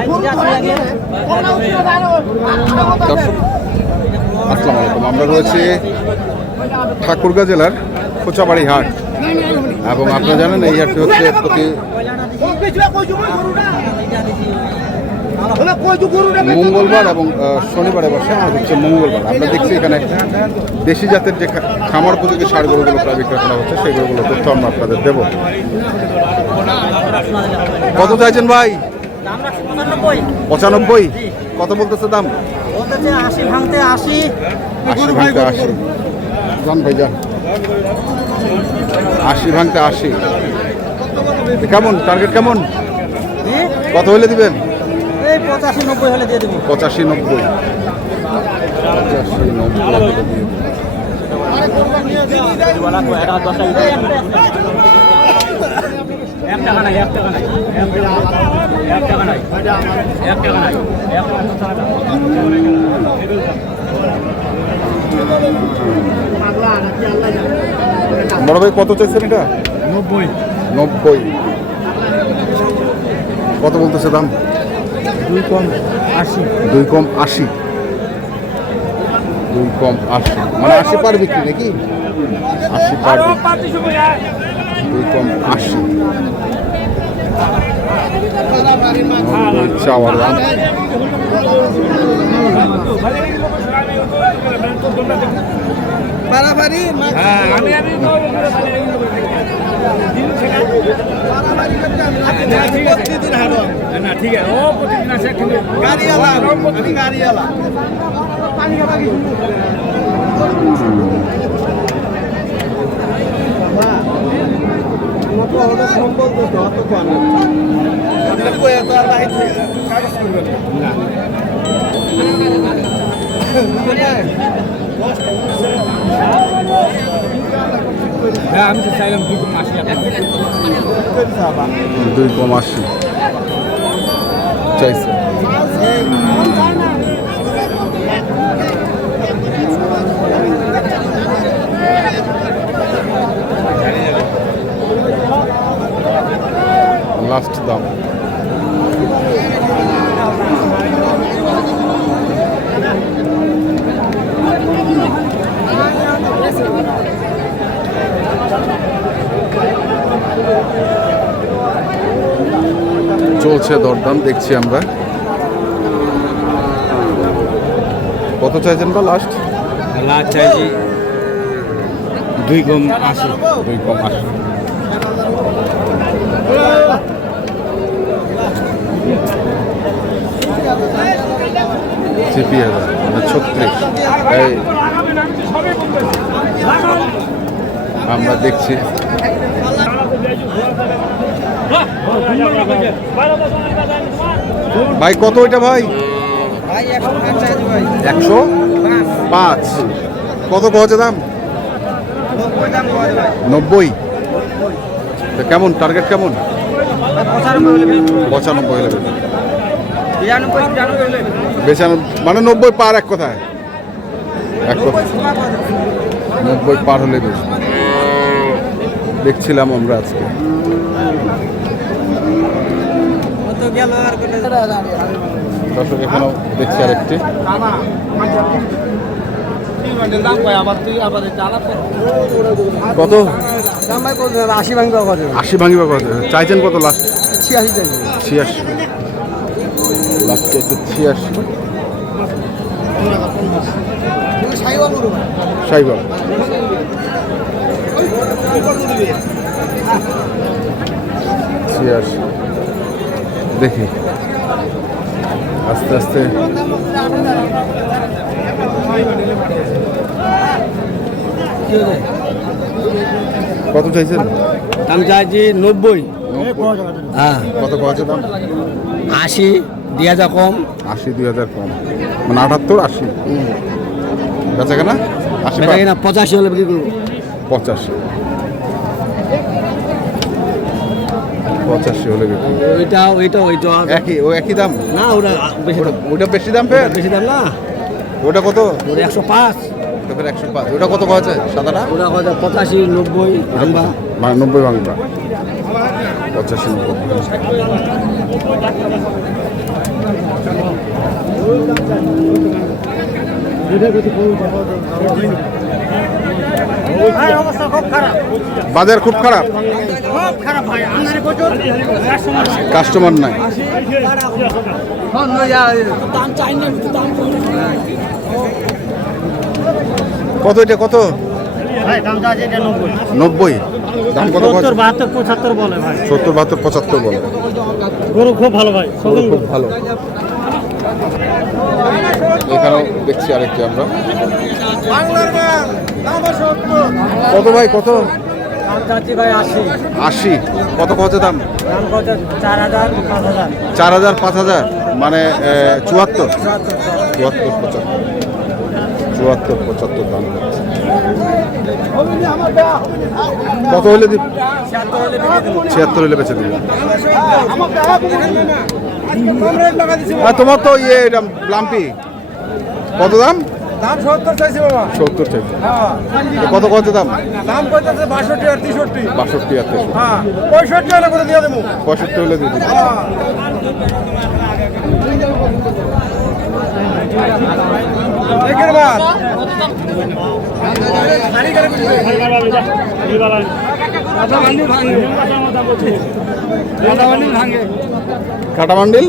আসসালামু আলাইকুম, আমরা রয়েছে ঠাকুরগাঁ জেলার খোঁচাবাড়ি হাট এবং আপনারা জানেন এই হাটটি হচ্ছে প্রতি মঙ্গলবার এবং শনিবারে বসে। আর হচ্ছে মঙ্গলবার আমরা দেখছি এখানে দেশি জাতের যে খামার উপযোগী ষাঁড় গরুগুলো প্রায় বিক্রি করা হচ্ছে সেই গরুগুলো তথ্য আমরা আপনাদের দেব। কত চাইছেন ভাই? 95। কত বলতেছে দাম? 80 ভাঙতে 80। জান ভাই যান, 80 ভাঙতে 80। কেমন টার্গেট কেমন? কত হলে দিবেন? 85-90 হলে দিয়ে দেবো। 85-90। বড় ভাই কত চাইছেন এটা? 90। কত বলতেছে দাম? 2 কম 80। 2 কম 80। 2 কম 80 মানে 80 পার বিক্রি নাকি? 80 পার বিক্রি। 2 কম 80 চাওয়ার দাম। আমি তো চাইলাম 2 কম 80। 2 কম 80 চাইছে। লাস্ট দাম। চলছে দরদাম, দেখছি আমরা। কত চাইছেন বা লাস্ট? চাইছি 2 কম 80। 2 কম 80। CP 36। এই আমরা দেখছি ভাই কত ওইটা ভাই? 105। কত কহছে দাম? 90। কেমন টার্গেট কেমন? 95 হলে মানে 90 পার। এক কথায় 90 পার হলে বেশি দেখছিলাম আমরা আজকে। দর্শক এখানেও দেখছি আরেকটি। কত? 80 ভাঙবা কত? 80 ভাঙিবা কত চাইছেন? কত লাস্ট? 86 চাইছি। 86 লাস্ট চাইছে 86। সাইবার 86। দেখি আস্তে আস্তে কত চাইছেন? দাম চাইছি 90। হ্যাঁ। কত কত দাম? 80 2000 কম। 80 2000 কম মানে 78 80। বেচা কেনা 80 না 85 হলে বিক্রি করব। 85 হলে বিক্রি। ওইটা একই দাম না? ওটা বেশি দাম। বেশি দাম না। ওটা কত? ওটা 105। 105। ওটা কত আছে সাদাটা? ওটা 85 90 ভাঙবা। 90 ভাঙবা। 85 90। অবস্থা খুব খারাপ, বাজার খুব খারাপ, খুব খারাপ ভাই। আমদানি প্রচুর, কাস্টমার নাই। কত এটা কত? ভাই দাম আছে এটা 90, 90। দাম কত? 70, 72, 75 বলে ভাই। 70, 72, 75 বলে। গরু খুব ভালো ভাই, গরু খুব ভালো। এখানেও দেখছি আরেকটি আমরা। কত ভাই কত? দাম চাচ্ছি ভাই 80, 80। কত কত দাম? দাম কত? 4000, 5000, 4000, 5000 মানে 74, 74, 75 দাম হচ্ছে। কত হলে দিব? 76 হলে বেচে দিবে। তোমার তো ইয়ে লাম্পি কত দাম? দাম 70 চাইছি বাবা। 70 চাইছে। কত কত দাম? দাম কইতাছে 62 আর 63। 62 আর 63। হ্যাঁ 65 হলে করে দিয়ে দেবো। 65 হলে দিয়ে দিবে। একের বাদ কাটা মান্ডিল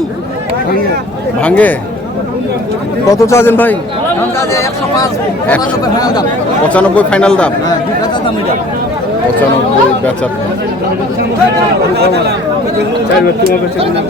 ভাঙ্গে। কত চাচ্ছেন ভাই? 95 ফাইনাল দাম। 95 বেচার দাম।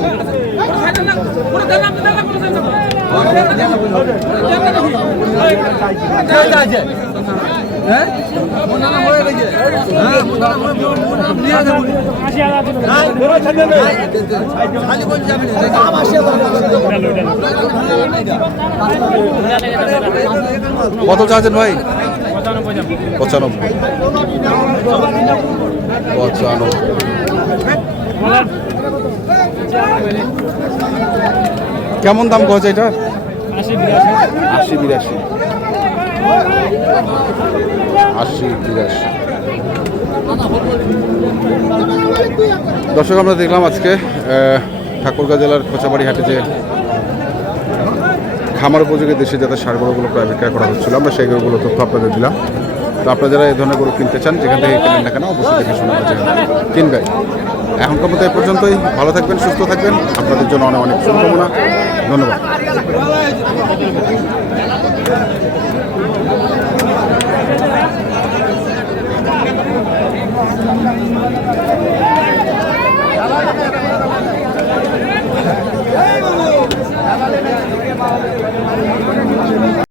কত চাচ্ছেন ভাই? 95। কেমন দাম কছে এটা? 80, 82। 80, 82। দর্শক আমরা দেখলাম আজকে ঠাকুরগাঁ জেলার কোচাবাড়ি হাটে যে খামার উপযোগী দেশে যাতে সার গরুগুলো প্রায় বিক্রয় করা হচ্ছিল, আমরা সেই গরুগুলো তথ্য আপনাদের দিলাম। তো আপনারা যারা এই ধরনের গরু কিনতে চান, যেখান থেকে কিনেন না কেন, অবশ্যই দেখে শুনে কিনবেন। এখনকার মতো এই পর্যন্তই। ভালো থাকবেন, সুস্থ থাকবেন। আপনাদের জন্য অনেক অনেক শুভকামনা। ধন্যবাদ।